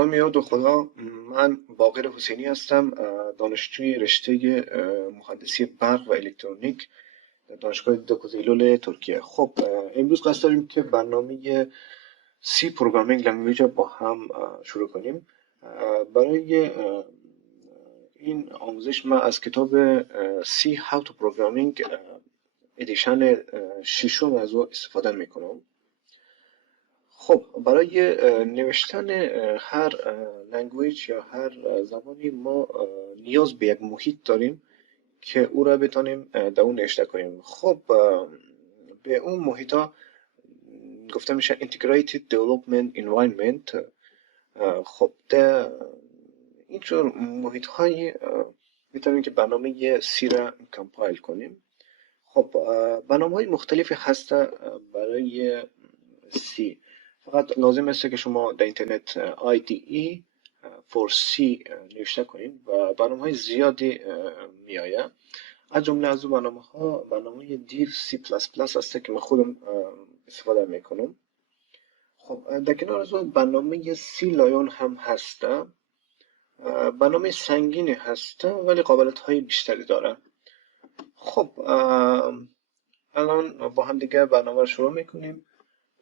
نام یاد و خدا، من باقر حسینی هستم، دانشجوی رشته مهندسی برق و الکترونیک در دانشگاه دوکوزیلول ترکیه. خب امروز قصد داریم که برنامه سی پروگرامینگ لنگویج با هم شروع کنیم. برای این آموزش من از کتاب سی How to Programming ادیشن ششم از او استفاده میکنم. خب برای نوشتن هر لنگویج یا هر زبانی ما نیاز به یک محیط داریم که او را بتانیم در اون نوشته کنیم. خب به اون محیط ها گفته میشه Integrated Development Environment. خب در اینجور محیط هایی میتونیم که برنامه سی را کمپایل کنیم. خب برنامه های مختلفی هست برای سی، فقط لازم است که شما در اینترنت IDE for C نوشته کنید و برنامه های زیادی میآید. از جمله از اون برنامه دیو C++ هست که من خودم استفاده میکنم. خب در کنار از اون برنامه سی لایون هم هست. برنامه سنگینی هست ولی قابلیت های بیشتری داره. خب الان با هم دیگه برنامه رو شروع میکنیم.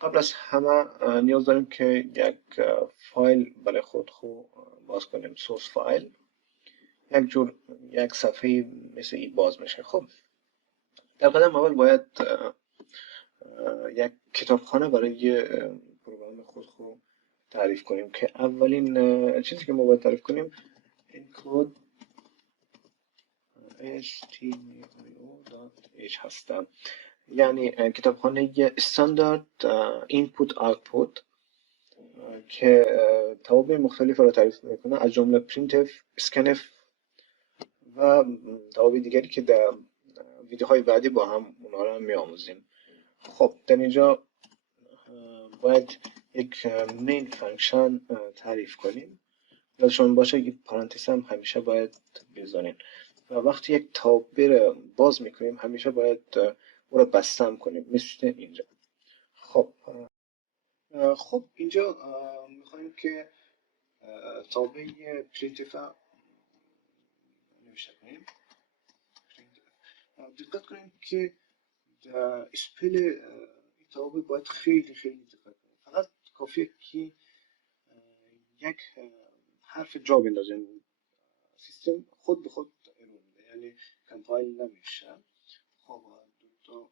قبل از همه نیاز داریم که یک فایل برای خود باز کنیم، سورس فایل. یک صفحه مثل این باز میشه. خب در قدم اول باید یک کتابخانه برای پروگرام خود تعریف کنیم که اولین چیزی که ما باید تعریف کنیم include html.h هستم، یعنی کتابخانه استاندارد اینپوت آوتپوت که توابع مختلف را تعریف میکنه، از جمله printf، scanf و توابع دیگری که در ویدیوهای بعدی با هم اونا را میآموزیم. خب در اینجا باید یک مین فانکشن تعریف کنیم. یادشون باشه که پرانتز هم همیشه باید بذارین و وقتی یک توابع را باز میکنیم همیشه باید او را بسته کنیم مثل اینجا. خب اینجا میخوایم که توابع printf نوشته کنیم. دقت کنیم که اسپل توابع باید خیلی دقت کنیم. فقط کافیه که یک حرف جا بندازیم، سیستم خود به خود ارور میده، یعنی کمپایل نمیشه. خب دو تا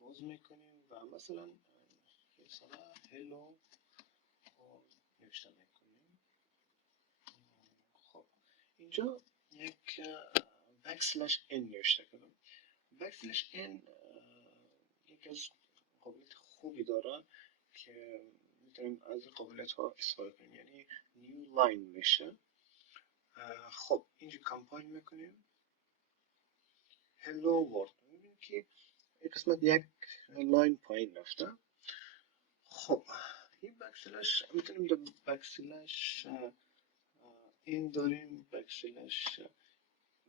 باز میکنیم و مثلا هلو نوشته میکنیم. خب اینجا یک بکسلش n نوشته کنم. بکسلش n یکی از قابلیت خوبی داره که میتونیم از قابلیت ها استفاده کنیم، یعنی نیو لاین میشه. خب اینجا کمپایل میکنیم هلو ورد، میبینیم که یک قسمت یک لاین پایین رفته. خب این بکسلش میتونیم در بکسلش این داریم،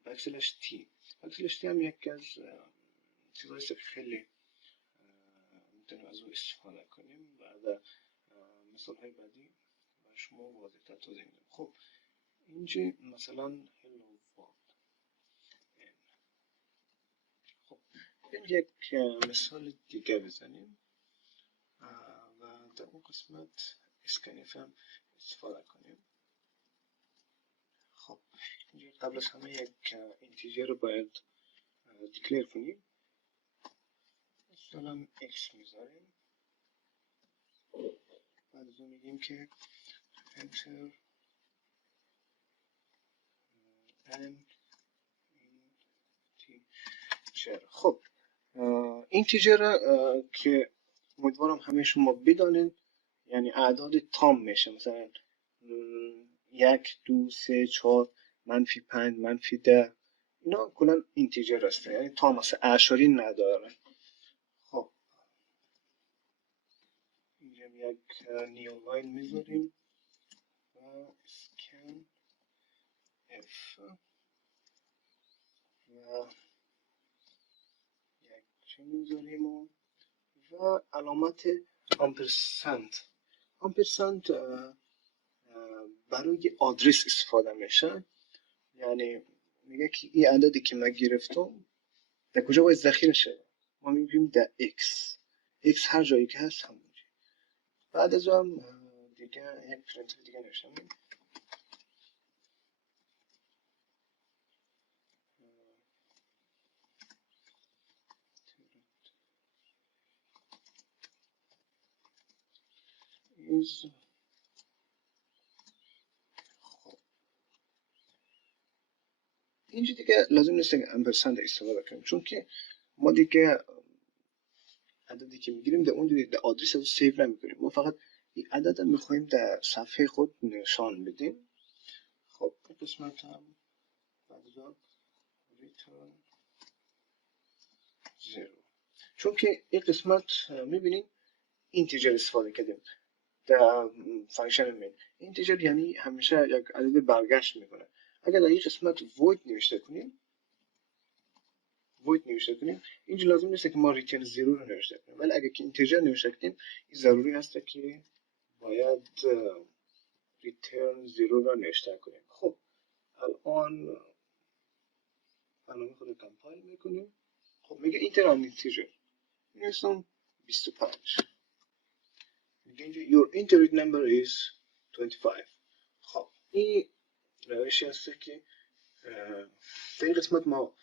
بکسلش تی هم یکی از چیزهایی که خیلی میتونیم از او استفاده کنیم و در مثال های بعدی برای شما واضح تر توضیح میدم. خب اینجا مثلا hello world. خب یک مثال دیگه بزنیم و در اون قسمت اسکنیف هم استفاده کنیم. خب اینجا قبل از همه یک اینتیجر رو باید دیکلیر کنیم. مثلا x میذاریم، بعد از اون میگیم که enter and integer. خب اینتیجر که امیدوارم همه شما بدانید، یعنی اعداد تام میشه، مثلا 1 2 3 4 -5 -10 اینا کلا اینتیجر هسته، یعنی تام هسته، اعشاری نداره. خب اینجا یک نیو لاین میذاریم و اسکن اف و یک چه میذاریم و علامت آمپرسند برای آدرس استفاده میشه. یعنی میگه که این عددی که من گرفتم در کجا باید ذخیره شه. ما میگیم در x هر جایی که هست همونجا. بعد از اون دیگه یک پرینتر دیگه نوشتم is. اینجا دیگه لازم نیست که امپرسند استفاده کنیم، چون که ما دیگه عددی که میگیریم در اون در آدرس رو سیو نمیکنیم. ما فقط این عدد رو میخوایم در صفحه خود نشان بدیم. خب این قسمت هم بعد از اون return 0، چون که این قسمت میبینیم اینتیجر استفاده کردیم در فانکشن مین. اینتیجر یعنی همیشه یک عدد برگشت میکنه. اگر در این قسمت void نوشته کنیم اینجا لازم نیست که ما ریترن 0 رو نوشته کنیم، ولی اگر که اینتیجر نوشته کنیم این ضروری هست که باید ریترن 0 رو نوشته کنیم. خب الان برنامه خود کامپایل میکنیم. خب میگه اینتر ان اینتیجر میرسون 25. میگه اینجا your integer number is 25. خب این روشی هست که در این قسمت ما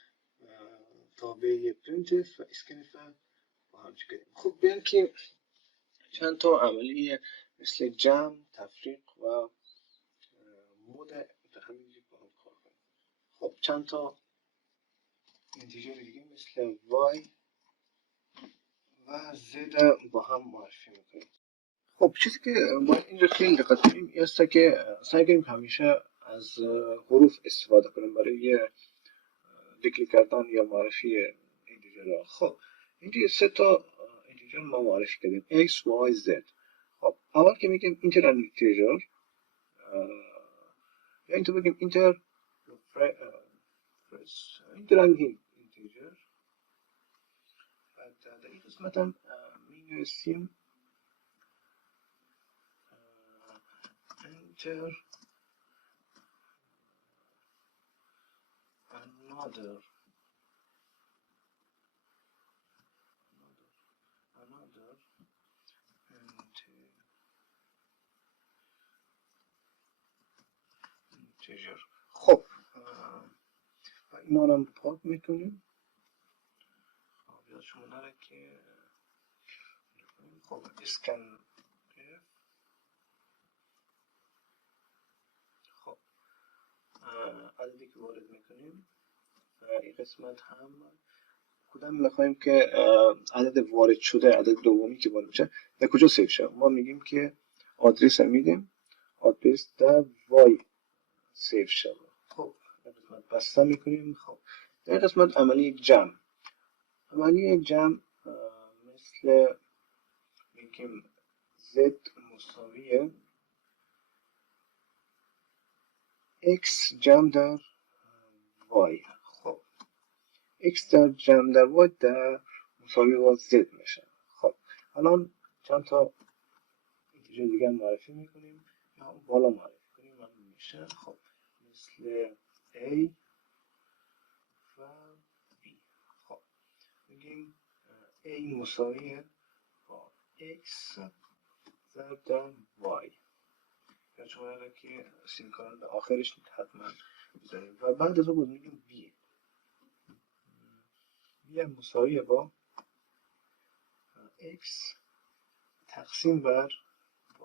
تابع printf و اسکنف با هم کردیم. خب بیان که چند تا عملیه مثل جمع، تفریق و مود در همینجا با هم کار کنیم. خب چند تا اینتیجر دیگه مثل y و z با هم معرفی میکنیم. خب چیزی که باید اینجا خیلی دقت کنیم این است که سعی کنیم همیشه از حروف استفاده کنیم برای دیکلیک کردن یا معرفی اینتیجر. خب اینجا 3 تا اینتیجر ما معرفی کردیم x, y, z. خب اول که میگیم اینتر ان اینتیجر یا اینطور بگیم اینتر ان اینتیجر. بعد در این قسمت هم می نویسیم enter another integer. خب اینا رو پاک میکنیم. خب یاد شما نره که خب اسکن. خب عددی که وارد میکنیم این قسمت هم کدام میخوایم که عدد وارد شده، عدد دومی که وارد میشه در کجا سیو شه. ما میگیم که آدرس میدیم، آدرس در وای سیو شه. خب این قسمت بسته میکنیم. خب در قسمت عملی جمع مثل میگیم z مساوی x جمع در y. خب x در جمع در y در مساوی با z میشه. خب الان چند تا اینتیجر دیگه معرفی میکنیم یا بالا معرفی کنیم من میشه. خب مثل a و b. خب میگیم a مساوی با x ضرب در y. یا شما که سیمکارن به آخرش حتما بذاریم و بعد از اون بود میگیم b مساوی با x تقسیم بر y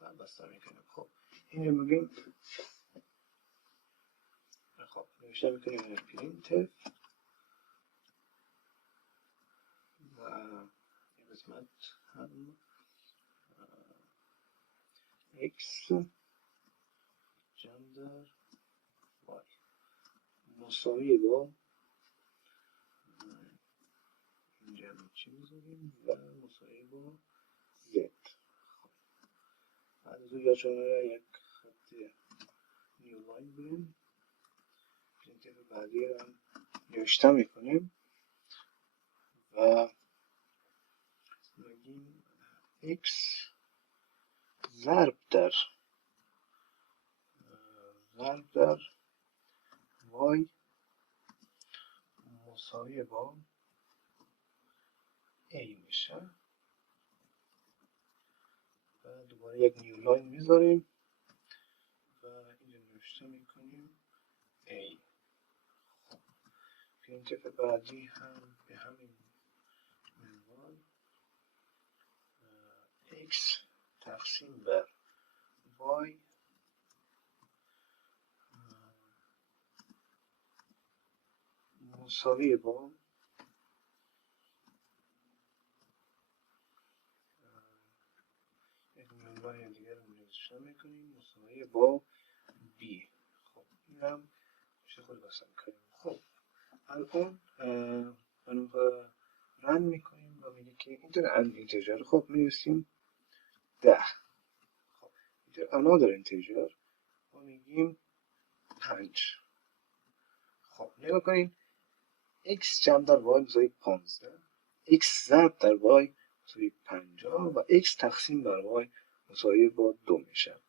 و بسته میکنیم. خب اینجا میگیم خب نوشته میکنیم printf و این قسمت هم x جمع در y مساوی با اینجا چی میذاریم و مساوی با z. خب بعد از اون یا شما یک خط نیو لاین بریم پرینتر بعدی رو هم نوشته میکنیم و میگیم x ضرب در ضرب در وای مساوی با a میشه و دوباره یک نیو لاین میذاریم و اینجا نوشته میکنیم a. پرینتف بعدی هم به همین عنوان x تقسیم بر y مساوی با یک نیومای دیگر رو نوشته میکنیم مساوی با b. خب این هم میشه خود بسن کنیم. خب الان رن میکنیم و میگه که اینتجر خب میرسیم 10. خب another integer و میگیم 5. خب نگاه کنین x جمع در y مساوی 15 x ضرب در y مساوی 50 و x تقسیم بر y مساوی با 2 میشه.